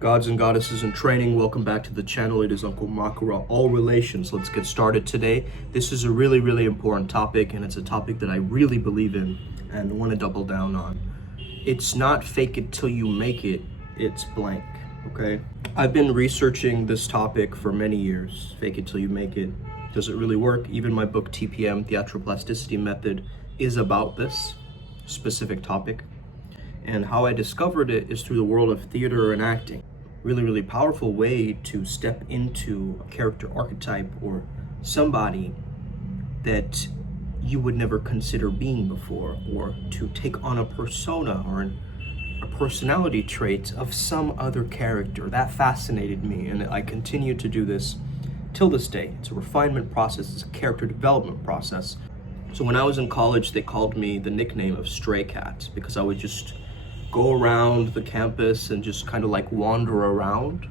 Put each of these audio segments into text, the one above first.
Gods and goddesses in training, welcome back to the channel. It is Uncle Makara, all relations. Let's get started today. This is a really important topic, and it's a topic that I really believe in and want to double down on. It's not fake it till you make it, it's blank, okay? I've been researching this topic for many years. Fake it till you make it. Does it really work? Even my book, TPM, Theatrical Plasticity Method, is about this specific topic. And how I discovered it is through the world of theater and acting. Really powerful way to step into a character archetype or somebody that you would never consider being before, or to take on a persona or a personality trait of some other character. That fascinated me, and I continue to do this till this day. It's a refinement process, it's a character development process. So when I was in college, they called me the nickname of Stray Cat because I would just go around the campus and just kind of like wander around.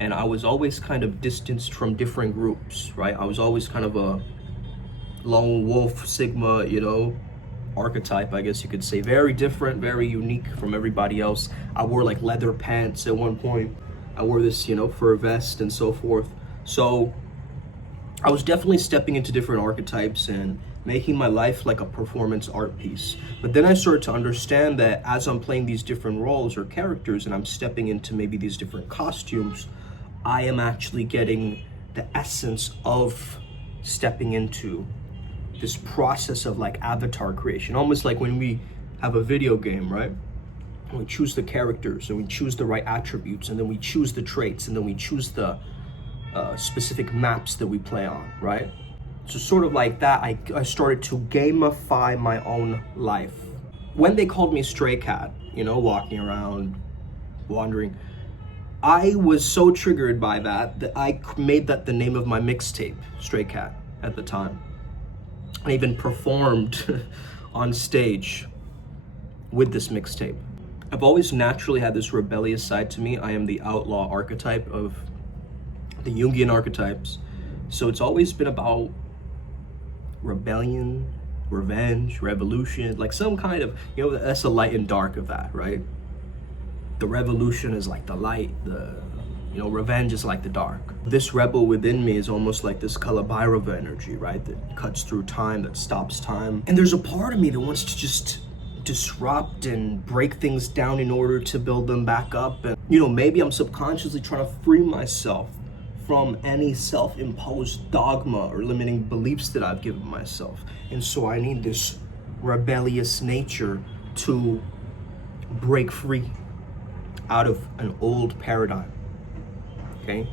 And I was always kind of distanced from different groups, right? I was always kind of a lone wolf, Sigma, archetype, I guess you could say. Very different, very unique from everybody else. I wore like leather pants at one point. I wore this, fur vest and so forth. So I was definitely stepping into different archetypes and making my life like a performance art piece. But then I started to understand that as I'm playing these different roles or characters and I'm stepping into maybe these different costumes, I am actually getting the essence of stepping into this process of like avatar creation. Almost like when we have a video game, right? And we choose the characters and we choose the right attributes and then we choose the traits and then we choose the specific maps that we play on, right? So sort of like that, I started to gamify my own life. When they called me Stray Cat, walking around, wandering, I was so triggered by that I made that the name of my mixtape, Stray Cat, at the time. I even performed on stage with this mixtape. I've always naturally had this rebellious side to me. I am the outlaw archetype of the Jungian archetypes. So it's always been about rebellion, revenge, revolution, like some kind of, that's the light and dark of that, right? The revolution is like the light, revenge is like the dark. This rebel within me is almost like this Kalabhairava energy, right? That cuts through time, that stops time. And there's a part of me that wants to just disrupt and break things down in order to build them back up. And, maybe I'm subconsciously trying to free myself from any self-imposed dogma or limiting beliefs that I've given myself. And so I need this rebellious nature to break free out of an old paradigm, okay?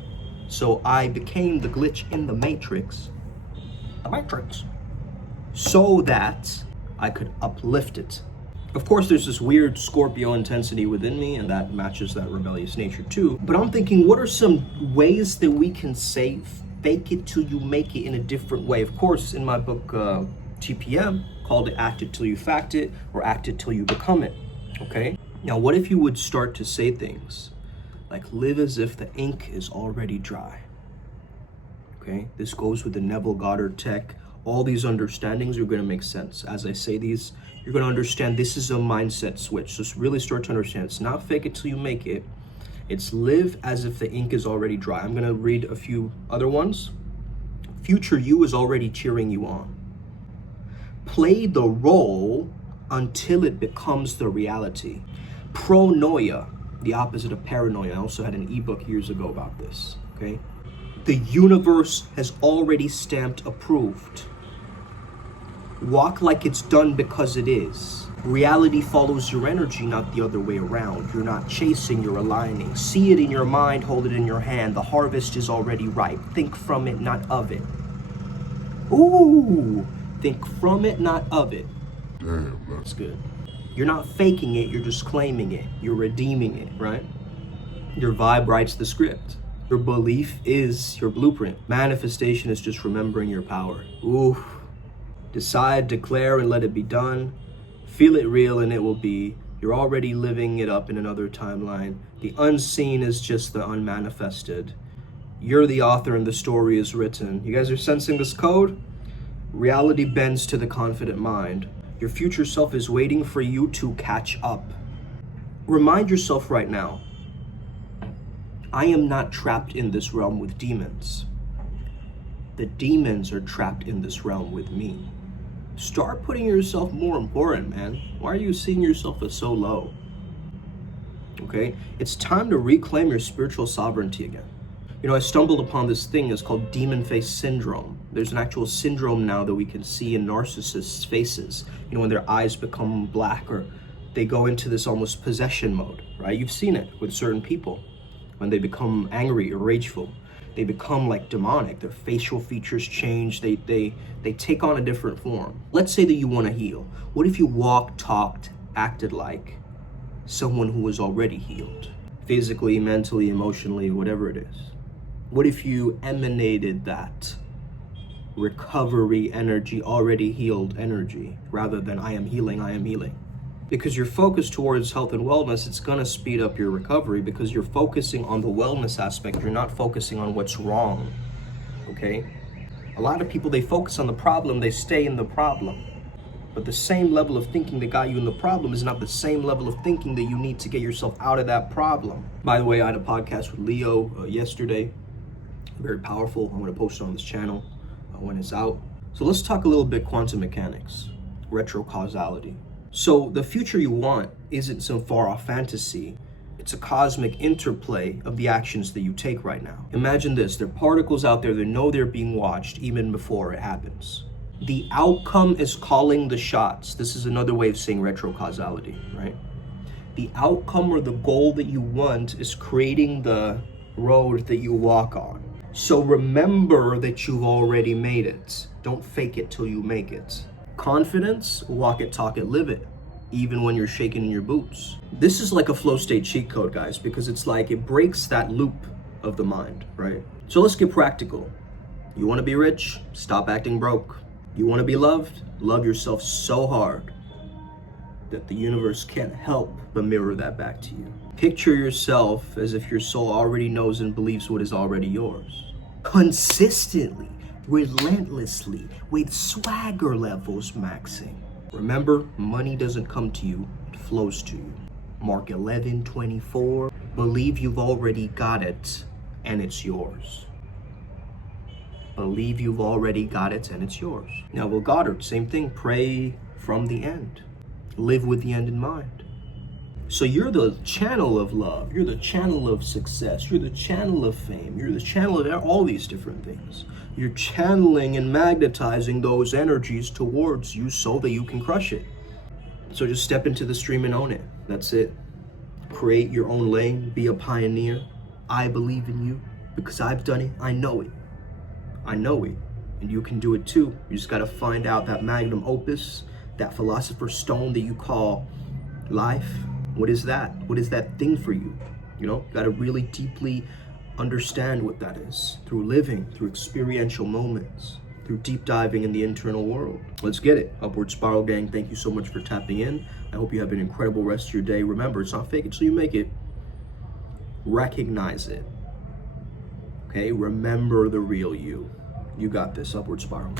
So I became the glitch in the matrix, so that I could uplift it. Of course, there's this weird Scorpio intensity within me, and that matches that rebellious nature too. But I'm thinking, what are some ways that we can say, fake it till you make it in a different way? Of course, in my book, TPM, called it Act It Till You Fact It, or Act It Till You Become It, okay? Now, what if you would start to say things like, live as if the ink is already dry, okay? This goes with the Neville Goddard tech. All these understandings are gonna make sense. As I say these, you're gonna understand this is a mindset switch. Just really start to understand. It's not fake it till you make it. It's live as if the ink is already dry. I'm gonna read a few other ones. Future you is already cheering you on. Play the role until it becomes the reality. Pronoia, the opposite of paranoia. I also had an ebook years ago about this, okay? The universe has already stamped approved. Walk like it's done because it is. Reality follows your energy, not the other way around. You're not chasing, you're aligning. See it in your mind, hold it in your hand. The harvest is already ripe. Think from it, not of it. Ooh, think from it, not of it. Damn, that's good. You're not faking it, you're just claiming it. You're redeeming it, right? Your vibe writes the script. Your belief is your blueprint. Manifestation is just remembering your power. Ooh. Decide, declare, and let it be done. Feel it real and it will be. You're already living it up in another timeline. The unseen is just the unmanifested. You're the author and the story is written. You guys are sensing this code? Reality bends to the confident mind. Your future self is waiting for you to catch up. Remind yourself right now, I am not trapped in this realm with demons. The demons are trapped in this realm with me. Start putting yourself more important, man. Why are you seeing yourself as so low? Okay? It's time to reclaim your spiritual sovereignty again. You know, I stumbled upon this thing. It's called demon face syndrome. There's an actual syndrome now that we can see in narcissists' faces. You know, when their eyes become black or they go into this almost possession mode, right? You've seen it with certain people. When they become angry or rageful, they become like demonic. Their facial features change. They take on a different form. Let's say that you want to heal. What if you walked, talked, acted like someone who was already healed? Physically, mentally, emotionally, whatever it is. What if you emanated that recovery energy, already healed energy, rather than I am healing, I am healing? Because you're focused towards health and wellness, it's gonna speed up your recovery because you're focusing on the wellness aspect. You're not focusing on what's wrong, okay? A lot of people, they focus on the problem, they stay in the problem. But the same level of thinking that got you in the problem is not the same level of thinking that you need to get yourself out of that problem. By the way, I had a podcast with Leo yesterday. Very powerful. I'm gonna post it on this channel when it's out. So let's talk a little bit quantum mechanics, retrocausality. So the future you want isn't some far off fantasy. It's a cosmic interplay of the actions that you take right now. Imagine this, there are particles out there that know they're being watched even before it happens. The outcome is calling the shots. This is another way of saying retrocausality, right? The outcome or the goal that you want is creating the road that you walk on. So remember that you've already made it. Don't fake it till you make it. Confidence, walk it, talk it, live it, even when you're shaking in your boots. This is like a flow state cheat code, guys, because it's like it breaks that loop of the mind, right? So let's get practical. You want to be rich? Stop acting broke. You want to be loved? Love yourself so hard that the universe can't help but mirror that back to you. Picture yourself as if your soul already knows and believes what is already yours. Consistently, relentlessly, with swagger levels maxing. Remember, money doesn't come to you, it flows to you. Mark 11:24. Believe you've already got it and it's yours. Believe you've already got it and it's yours. Now, Will Goddard, same thing. Pray from the end. Live with the end in mind. So you're the channel of love. You're the channel of success. You're the channel of fame. You're the channel of all these different things. You're channeling and magnetizing those energies towards you so that you can crush it. So just step into the stream and own it. That's it. Create your own lane. Be a pioneer. I believe in you because I've done it. I know it. I know it. And you can do it too. You just got to find out that magnum opus, that philosopher's stone that you call life. What is that? What is that thing for you? You know, you got to really deeply understand what that is through living, through experiential moments, through deep diving in the internal world. Let's get it. Upward Spiral Gang, thank you so much for tapping in. I hope you have an incredible rest of your day. Remember, it's not fake it till you make it. Recognize it. Okay? Remember the real you. You got this. Upward Spiral.